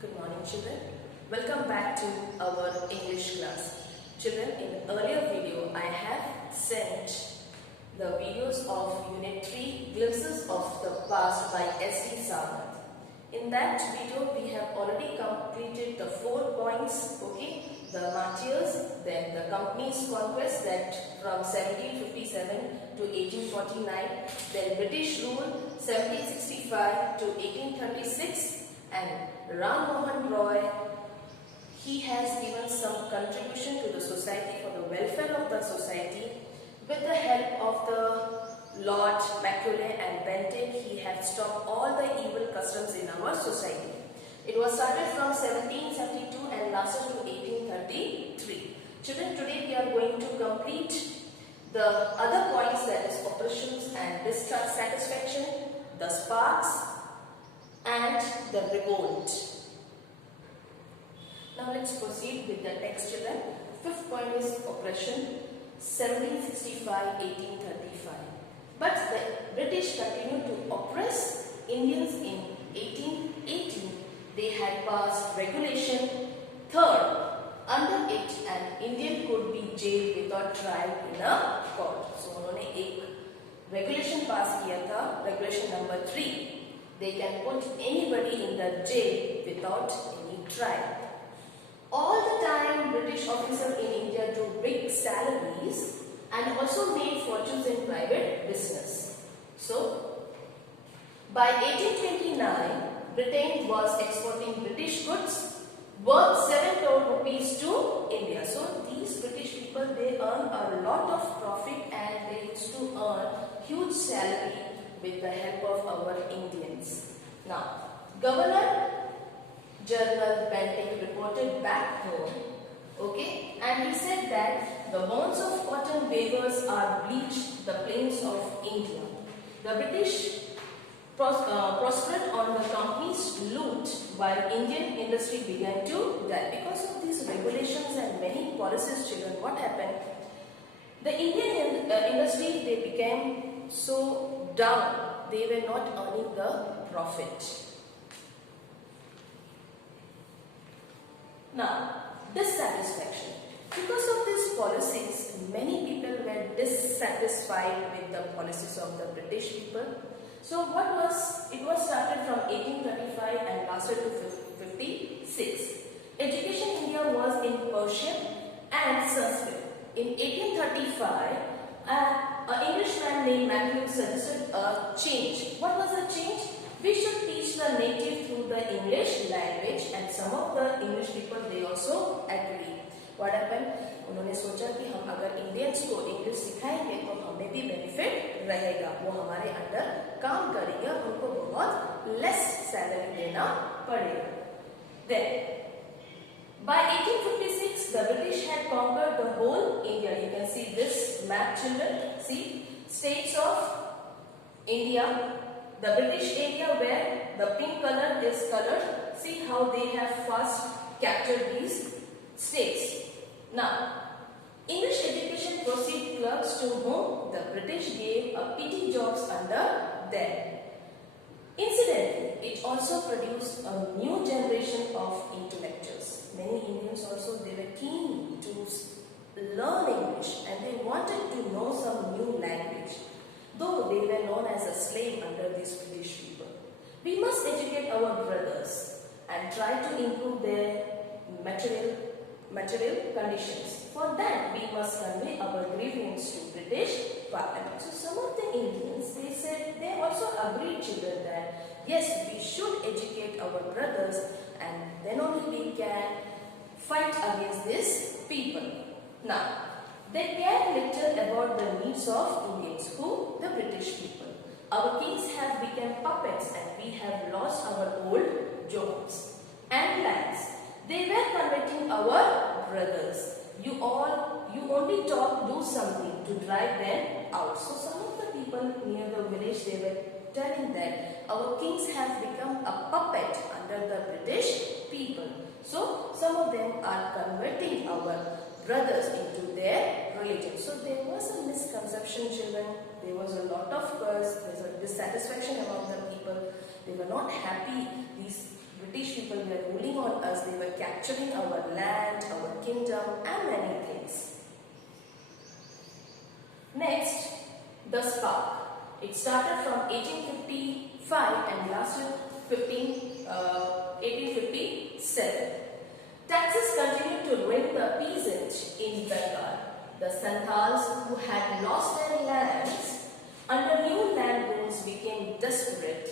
Good morning, children. Welcome back to our English class. Children, in the earlier video, I have sent the videos of Unit 3, Glimpses of the Past by S.D. Samarth. In that video, we have already completed the 4 points, okay? The martyrs, then the company's conquest that from 1757 to 1849, then British rule 1765 to 1836, and Ram Mohan Roy, he has given some contribution to the society for the welfare of the society. With the help of the Lord Macaulay and Bentinck, he had stopped all the evil customs in our society. It was started from 1772 and lasted to 1833. Children, today we are going to complete the other points, that is oppressions and dissatisfaction, the sparks and the revolt. Now let's proceed with the text, children. Fifth point is oppression, 1765-1835. But the British continued to oppress Indians in 1818. They had passed regulation. Third, under it an Indian could be jailed without trial in a court. So उन्होंने एक regulation pass किया था, regulation number 3. They can put anybody in the jail without any trial. All the time, British officers in India drew big salaries and also made fortunes in private business. So, by 1829, Britain was exporting British goods worth 7 crore rupees to India. So, these British people, they earn a lot of profit and they used to earn huge salary with the help of our Indians. Now, Governor General Bentinck reported back home, okay, and he said that the bones of cotton weavers are bleached the plains of India. The British prospered on the company's loot while Indian industry began to die. Because of these regulations and many policies, children, what happened? The Indian industry, they became so down, they were not earning the profit. Now, dissatisfaction. Because of these policies, many people were dissatisfied with the policies of the British people. So it was started from 1835 and lasted to 56. Education in India was in Persian and Sanskrit. In 1835, an Englishman named Macaulay suggested a change. What was the change? We should teach the native through the English language, and some of the English people, they also agree. What happened? उन्होंने सोचा कि हम अगर Indians को English सिखाएंगे तो हमें भी बेनिफिट रहेगा, वो हमारे अंडर काम करेंगे, उनको बहुत लेस सैलरी देना पड़ेगा. Then, by 1856, the British had conquered the whole India. You can see this map, children. See, states of India. The British area where the pink color is colored. See how they have first captured these states. Now, English education proceed clerks to whom the British gave a petty jobs under them. Incidentally, it also produced a new generation of intellectuals. Many Indians also, they were keen to learn English and they wanted to know some new language. Though they were known as a slave under these British people. We must educate our brothers and try to improve their material conditions. For that, we must convey our grievance to British Parliament. So some of the Indians, they said, they also agreed, children, that yes, we should educate our brothers and then only we can fight against these people. Now, they cared little about the needs of Indians. Who? The British people. Our kings have become puppets and we have lost our old jobs and lands. They were converting our brothers. You only talk, do something to drive them out. So some of the people near the village, they were telling that our kings have become a puppet under the British people. So some of them are converting our brothers into their religion. So there was a misconception, children. There was a lot of curse. There was a dissatisfaction among the people. They were not happy. These British people were ruling on us. They were capturing our land, our kingdom, and many things. Next, the spark. It started from 1855 and lasted 1857. Taxes continued to ruin the peasant in Bengal. The Santals, who had lost their lands under new land rules, became desperate.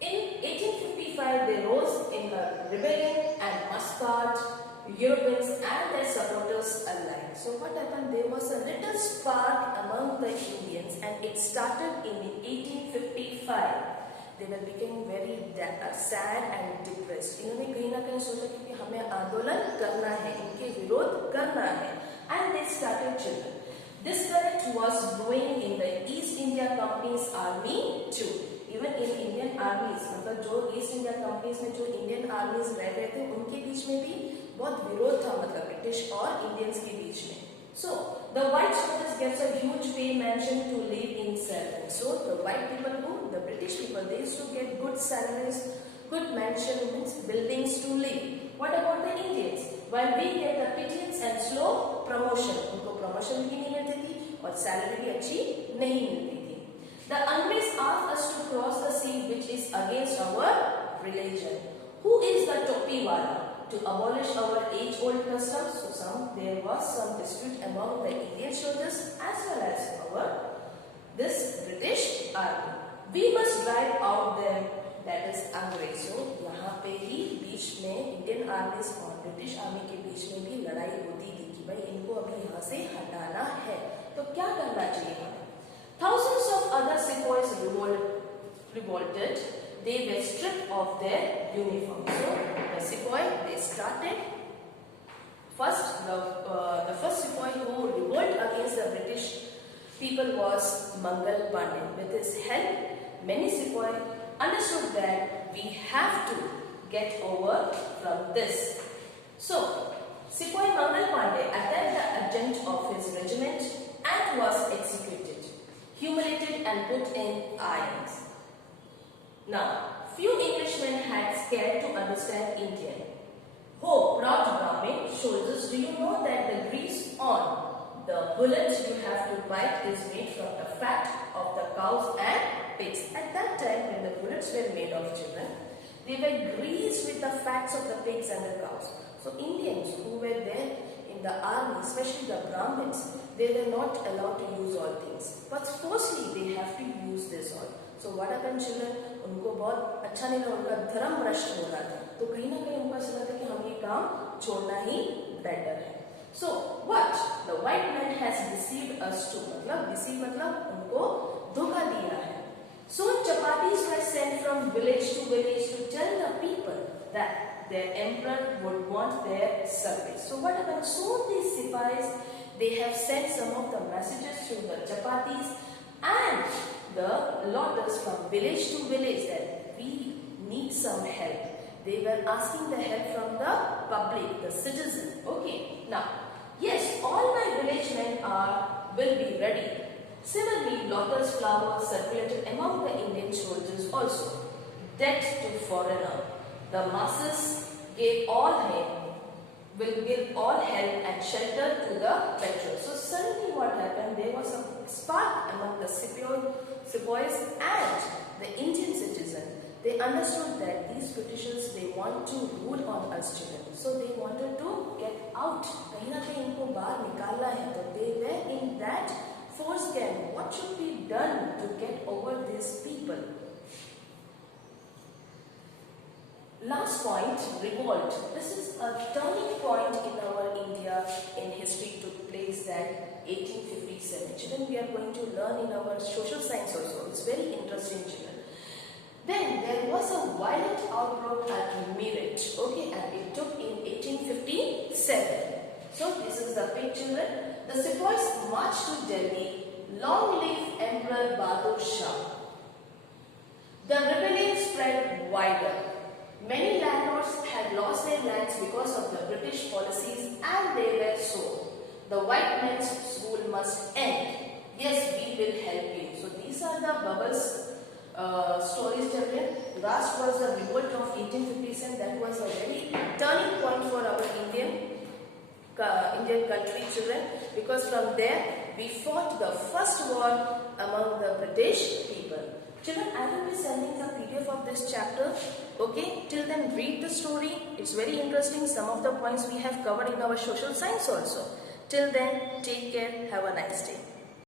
In 1855, they rose in a rebellion and massacred Europeans and their supporters alike. So what happened? There was a little spark among the Indians, and it started in 1855. They were becoming very sad and depressed. इन्होंने कहीं ना कहीं सोचा कि हमें आंदोलन करना है, इनके विरोध करना है, and they started children. This current was growing in the East India Company's army too. Even in Indian armies, मतलब जो East India Companies में जो Indian armies रह रहे थे, उनके बीच में भी बहुत विरोध था, मतलब ब्रिटिश और इंडियंस के बीच में. So the white soldiers gets a huge pay mansion to live in salaries. So the white people, the British people, they used to get good salaries, good mansions, buildings to live. What about the Indians? While we get the pittance and slow promotion, उनको promotion भी नहीं मिलती थी और salary भी अच्छी नहीं मिलती थी. The Angrez asked us to cross the sea, which is against our religion. Who is the Topiwala? To abolish our age-old customs. So there was some dispute among the Indian soldiers as well as this British army. We must drive out them, that is Angrez. So यहाँ पे ही बीच में Indian armies और British army के बीच में भी लड़ाई होती थी कि भाई इनको अभी यहाँ से हटाना है. तो क्या करना चाहिए हमें? Thousands of other sepoys revolted. They were stripped of their uniform. So the sepoy, they started. First, the first sepoy who revolted against the British people was Mangal Pandey. With his help, many sepoy understood that we have to get over from this. So, Sepoy Mangal Pandey attacked the adjutant of his regiment and was executed, humiliated and put in irons. Now, few Englishmen had scared to understand Indian. Oh, proud Brahmin soldiers, do you know that the grease on the bullet you have to bite is made from the fat of the cows and pigs? At that time, when the bullets were made of children, they were greased with the fats of the pigs and the cows. So Indians who were there in the army, especially the Brahmins, they were not allowed to use all things. But forcefully they have to use this all. So what happened, children? उनको बहुत अच्छा नहीं लगा, उनका धर्म भ्रष्ट हो रहा था, तो कहीं ना कहीं उनका समझ था कि हम ये काम छोड़ना ही बेटर है. So what the white man has deceived us to, मतलब deceive मतलब उनको धोखा दिया है. So chapatis were sent from village to village to tell the people that their emperor would want their service. So what happened? So these sipais, they have sent some of the messages through the chapatis and the lotters from village to village that we need some help. They were asking the help from the public, the citizen. Okay, now, yes, all my village men will be ready. Similarly, lotus flowers circulated among the Indian soldiers also. Debt to foreigner. The masses will give all help and shelter to the veterans. So suddenly what happened? There was a spark among the sepoys and the Indian citizen. They understood that these Britishers, they want to rule on us children. So they wanted to get out. कहीं ना कहीं इनको बाहर निकालना है. तो they were in that force camp. What should be done to get over these people? Last point, revolt. This is a turning point in our India in history took place that 1857. Children, we are going to learn in our social science also. It's very interesting, children. Then there was a violent outbreak at Meerut, okay, and it took in 1857. So this is the picture, children. The sepoys marched to Delhi. Long live Emperor Bahadur Shah. The rebellion spread wider. Many landlords had lost their lands because of the British policies and they were sold. The white men's rule must end. Yes, we will help you. So these are the bubbles stories, children. Last was the revolt of 1857. That was a very turning Indian country, children, because from there we fought the first war among the British people. Children, I will be sending the PDF of this chapter. Okay, till then read the story. It's very interesting. Some of the points we have covered in our social science also. Till then, take care. Have a nice day.